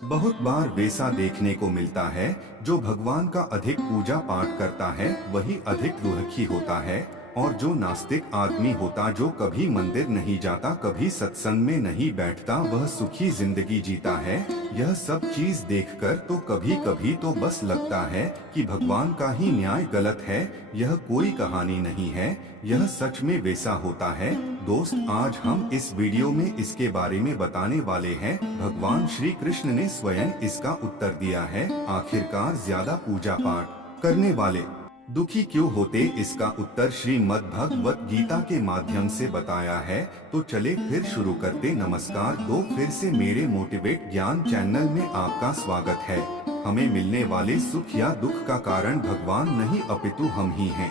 बहुत बार वैसा देखने को मिलता है, जो भगवान का अधिक पूजा पाठ करता है वही अधिक दुखी होता है, और जो नास्तिक आदमी होता, जो कभी मंदिर नहीं जाता, कभी सत्संग में नहीं बैठता, वह सुखी जिंदगी जीता है। यह सब चीज देखकर तो कभी कभी तो बस लगता है कि भगवान का ही न्याय गलत है। यह कोई कहानी नहीं है, यह सच में वैसा होता है। दोस्त, आज हम इस वीडियो में इसके बारे में बताने वाले हैं। भगवान श्री कृष्ण ने स्वयं इसका उत्तर दिया है। आखिरकार ज्यादा पूजा पाठ करने वाले दुखी क्यों होते, इसका उत्तर श्रीमद् भगवत गीता के माध्यम से बताया है। तो चले फिर शुरू करते। नमस्कार फिर से मेरे मोटिवेट ज्ञान चैनल में आपका स्वागत है। हमें मिलने वाले सुख या दुख का कारण भगवान नहीं अपितु हम ही हैं।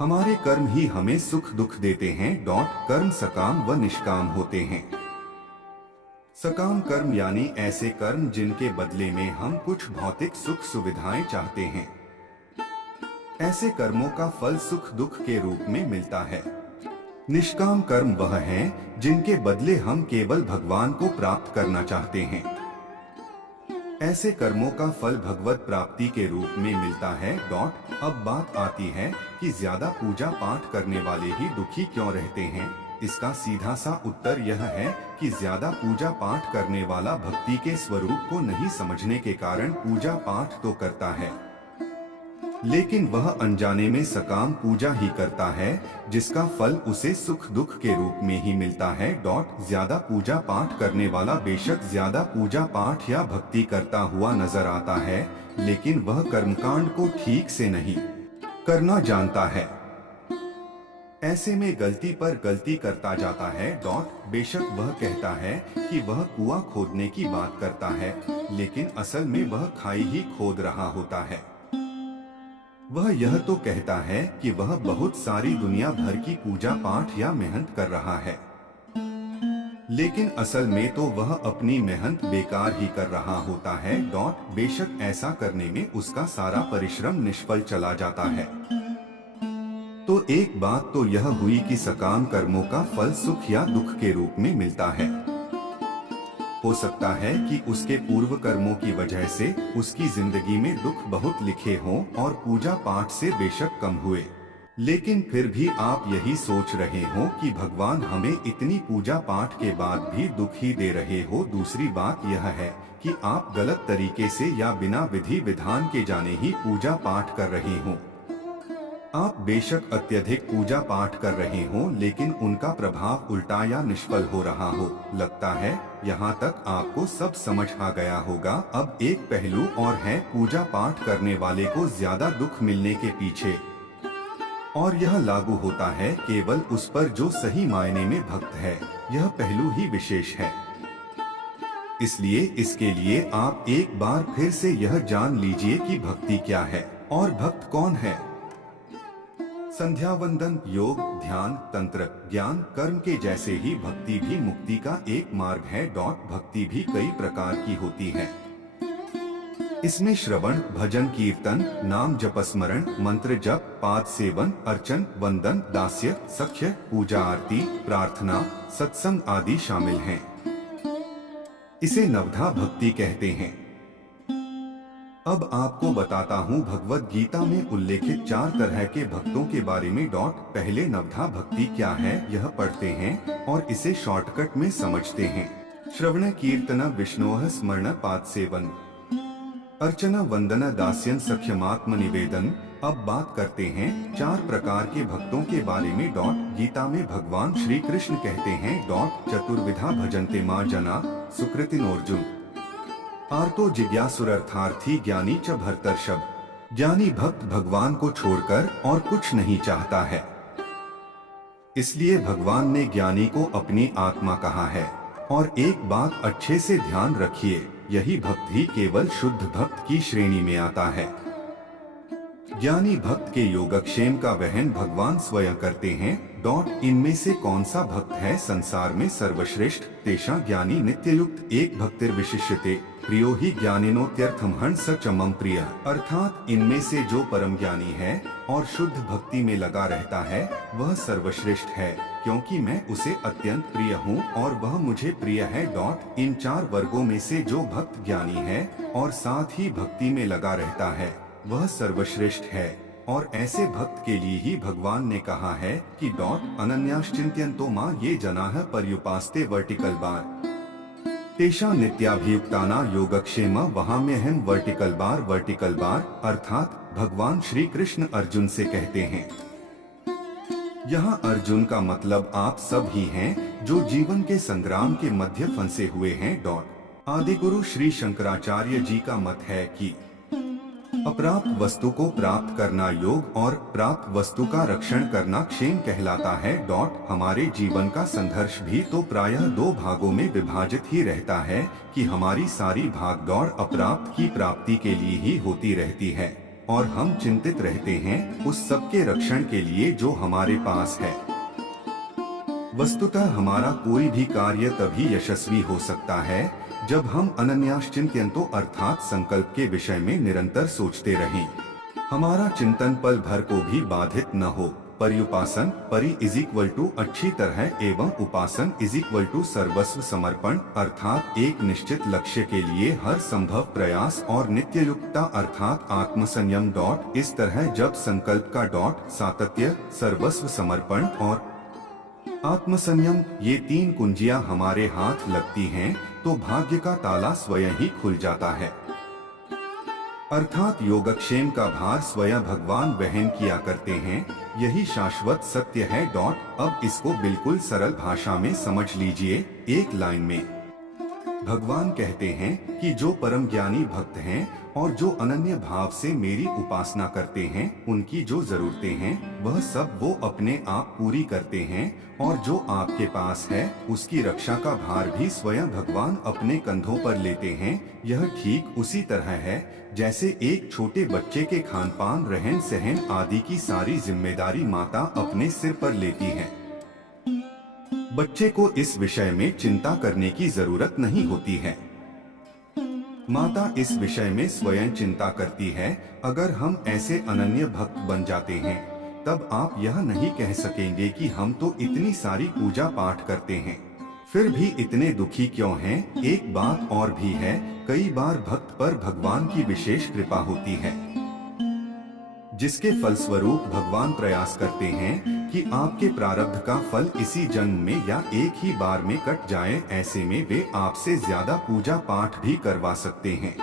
हमारे कर्म ही हमें सुख दुख देते हैं। कर्म सकाम व निष्काम होते हैं। सकाम कर्म यानी ऐसे कर्म जिनके बदले में हम कुछ भौतिक सुख सुविधाएं चाहते हैं। ऐसे कर्मों का फल सुख दुख के रूप में मिलता है। निष्काम कर्म वह हैं जिनके बदले हम केवल भगवान को प्राप्त करना चाहते हैं। ऐसे कर्मों का फल भगवत प्राप्ति के रूप में मिलता है। अब बात आती है कि ज्यादा पूजा पाठ करने वाले ही दुखी क्यों रहते हैं। इसका सीधा सा उत्तर यह है कि ज्यादा पूजा पाठ करने वाला भक्ति के स्वरूप को नहीं समझने के कारण पूजा पाठ तो करता है, लेकिन वह अनजाने में सकाम पूजा ही करता है, जिसका फल उसे सुख दुख के रूप में ही मिलता है। ज्यादा पूजा पाठ करने वाला बेशक ज्यादा पूजा पाठ या भक्ति करता हुआ नजर आता है, लेकिन वह कर्मकांड को ठीक से नहीं करना जानता है। ऐसे में गलती पर गलती करता जाता है। बेशक वह कहता है कि वह कुआं खोदने की बात करता है, लेकिन असल में वह खाई ही खोद रहा होता है। वह यह तो कहता है कि वह बहुत सारी दुनिया भर की पूजा पाठ या मेहनत कर रहा है, लेकिन असल में तो वह अपनी मेहनत बेकार ही कर रहा होता है। बेशक ऐसा करने में उसका सारा परिश्रम निष्फल चला जाता है। तो एक बात तो यह हुई कि सकाम कर्मों का फल सुख या दुख के रूप में मिलता है। हो सकता है कि उसके पूर्व कर्मों की वजह से उसकी जिंदगी में दुख बहुत लिखे हों और पूजा पाठ से बेशक कम हुए, लेकिन फिर भी आप यही सोच रहे हो कि भगवान हमें इतनी पूजा पाठ के बाद भी दुख ही दे रहे हो। दूसरी बात यह है कि आप गलत तरीके से या बिना विधि विधान के जाने ही पूजा पाठ कर रहे हो। आप बेशक अत्यधिक पूजा पाठ कर रहे हो, लेकिन उनका प्रभाव उल्टा या निष्फल हो रहा हो। लगता है यहाँ तक आपको सब समझ आ गया होगा। अब एक पहलू और है पूजा पाठ करने वाले को ज्यादा दुख मिलने के पीछे, और यह लागू होता है केवल उस पर जो सही मायने में भक्त है। यह पहलू ही विशेष है। इसलिए इसके लिए आप एक बार फिर से यह जान लीजिए कि भक्ति क्या है और भक्त कौन है। संध्या वंदन, योग, ध्यान, तंत्र, ज्ञान, कर्म के जैसे ही भक्ति भी मुक्ति का एक मार्ग है। भक्ति भी कई प्रकार की होती है। इसमें श्रवण, भजन, कीर्तन, नाम जपस्मरण, मंत्र जप, पाद सेवन, अर्चन, वंदन, दास्य, सख्य, पूजा, आरती, प्रार्थना, सत्संग आदि शामिल हैं। इसे नवधा भक्ति कहते हैं। अब आपको बताता हूँ भगवत गीता में उल्लेखित 4 तरह के भक्तों के बारे में। पहले नवधा भक्ति क्या है यह पढ़ते हैं और इसे शॉर्टकट में समझते हैं। श्रवण कीर्तन विष्णोः स्मरण पाद सेवन अर्चन वंदन दास्यन सख्यमात्म निवेदन। अब बात करते हैं 4 प्रकार के भक्तों के बारे में। गीता में भगवान श्री कृष्ण कहते हैं चतुर्विधा भजन्ते मां जना सुकृतिनोर्जुन आर्तो जिज्ञासुरर्थार्थी ज्ञानी च भरतर्षभ। ज्ञानी भक्त भगवान को छोड़कर और कुछ नहीं चाहता है, इसलिए भगवान ने ज्ञानी को अपनी आत्मा कहा है। और एक बात अच्छे से ध्यान रखिए, यही भक्त ही केवल शुद्ध भक्त की श्रेणी में आता है। ज्ञानी भक्त के योगक्षेम का वहन भगवान स्वयं करते हैं। इनमें से कौन सा भक्त है संसार में सर्वश्रेष्ठ? तेषा ज्ञानी नित्ययुक्त एक भक्तिर विशिष्यते प्रियो ही ज्ञानिनोत्यर्थम हंस चमम प्रिय। अर्थात इनमें से जो परम ज्ञानी है और शुद्ध भक्ति में लगा रहता है वह सर्वश्रेष्ठ है। क्योंकि मैं उसे अत्यंत प्रिय हूँ और वह मुझे प्रिय है। इन 4 वर्गों में से जो भक्त ज्ञानी है और साथ ही भक्ति में लगा रहता है वह सर्वश्रेष्ठ है। और ऐसे भक्त के लिए ही भगवान ने कहा है कि अनन्याश्चिंत्यन्तो मां ये जनाः पर्युपास्ते वर्टिकल बार तेषा नित्याभियुक्ताना योगक्षेम वहाम्यहम् वर्टिकल बार अर्थात भगवान श्री कृष्ण अर्जुन से कहते हैं। यहाँ अर्जुन का मतलब आप सब ही हैं जो जीवन के संग्राम के मध्य फंसे हुए हैं। आदिगुरु श्री शंकराचार्य जी का मत है कि अप्राप्त वस्तु को प्राप्त करना योग और प्राप्त वस्तु का रक्षण करना क्षेम कहलाता है। हमारे जीवन का संघर्ष भी तो प्रायः 2 भागों में विभाजित ही रहता है कि हमारी सारी भागदौड़ अप्राप्त की प्राप्ति के लिए ही होती रहती है और हम चिंतित रहते हैं उस सब के रक्षण के लिए जो हमारे पास है। वस्तुतः हमारा कोई भी कार्य तभी यशस्वी हो सकता है जब हम अनन्याश्चिंत्यन्तो अर्थात संकल्प के विषय में निरंतर सोचते रहें। हमारा चिंतन पल भर को भी बाधित न हो। पर्युपासन परि = अच्छी तरह एवं उपासन = सर्वस्व समर्पण अर्थात एक निश्चित लक्ष्य के लिए हर संभव प्रयास और नित्ययुक्ता अर्थात आत्मसंयम। इस तरह जब संकल्प का सातत्य सर्वस्व समर्पण और आत्मसंयम ये 3 कुंजियां हमारे हाथ लगती हैं तो भाग्य का ताला स्वयं ही खुल जाता है। अर्थात योगक्षेम का भार स्वयं भगवान वहन किया करते हैं। यही शाश्वत सत्य है। अब इसको बिल्कुल सरल भाषा में समझ लीजिए। एक लाइन में भगवान कहते हैं कि जो परम ज्ञानी भक्त हैं और जो अनन्य भाव से मेरी उपासना करते हैं उनकी जो जरूरतें हैं वह सब वो अपने आप पूरी करते हैं और जो आपके पास है उसकी रक्षा का भार भी स्वयं भगवान अपने कंधों पर लेते हैं। यह ठीक उसी तरह है जैसे एक छोटे बच्चे के खान पान रहन सहन आदि की सारी जिम्मेदारी माता अपने सिर पर लेती है। बच्चे को इस विषय में चिंता करने की जरूरत नहीं होती है। माता इस विषय में स्वयं चिंता करती है। अगर हम ऐसे अनन्य भक्त बन जाते हैं तब आप यह नहीं कह सकेंगे कि हम तो इतनी सारी पूजा पाठ करते हैं फिर भी इतने दुखी क्यों हैं। एक बात और भी है, कई बार भक्त पर भगवान की विशेष कृपा होती है जिसके फलस्वरूप भगवान प्रयास करते हैं कि आपके प्रारब्ध का फल इसी जन्म में या एक ही बार में कट जाए। ऐसे में वे आपसे ज्यादा पूजा पाठ भी करवा सकते हैं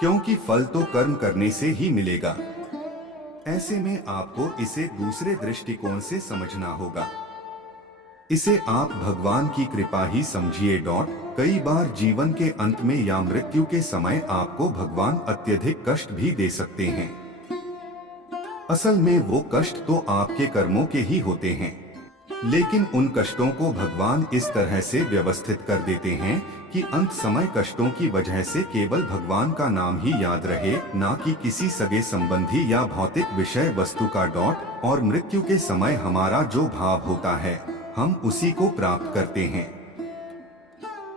क्योंकि फल तो कर्म करने से ही मिलेगा। ऐसे में आपको इसे दूसरे दृष्टिकोण से समझना होगा। इसे आप भगवान की कृपा ही समझिए। कई बार जीवन के अंत में या मृत्यु के समय आपको भगवान अत्यधिक कष्ट भी दे सकते हैं। असल में वो कष्ट तो आपके कर्मों के ही होते हैं, लेकिन उन कष्टों को भगवान इस तरह से व्यवस्थित कर देते हैं कि अंत समय कष्टों की वजह से केवल भगवान का नाम ही याद रहे, ना कि किसी सगे संबंधी या भौतिक विषय वस्तु का। और मृत्यु के समय हमारा जो भाव होता है हम उसी को प्राप्त करते हैं।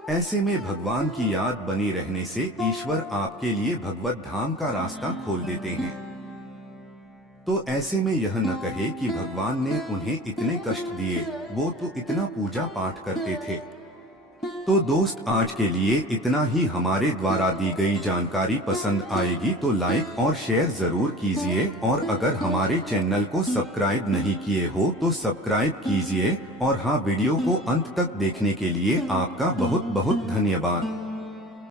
ऐसे में भगवान की याद बनी रहने से ईश्वर आपके लिए भगवत धाम का रास्ता खोल देते हैं। तो ऐसे में यह न कहे कि भगवान ने उन्हें इतने कष्ट दिए, वो तो इतना पूजा पाठ करते थे। तो दोस्त आज के लिए इतना ही। हमारे द्वारा दी गई जानकारी पसंद आएगी तो लाइक और शेयर जरूर कीजिए और अगर हमारे चैनल को सब्सक्राइब नहीं किए हो तो सब्सक्राइब कीजिए। और हाँ, वीडियो को अंत तक देखने के लिए आपका बहुत बहुत धन्यवाद।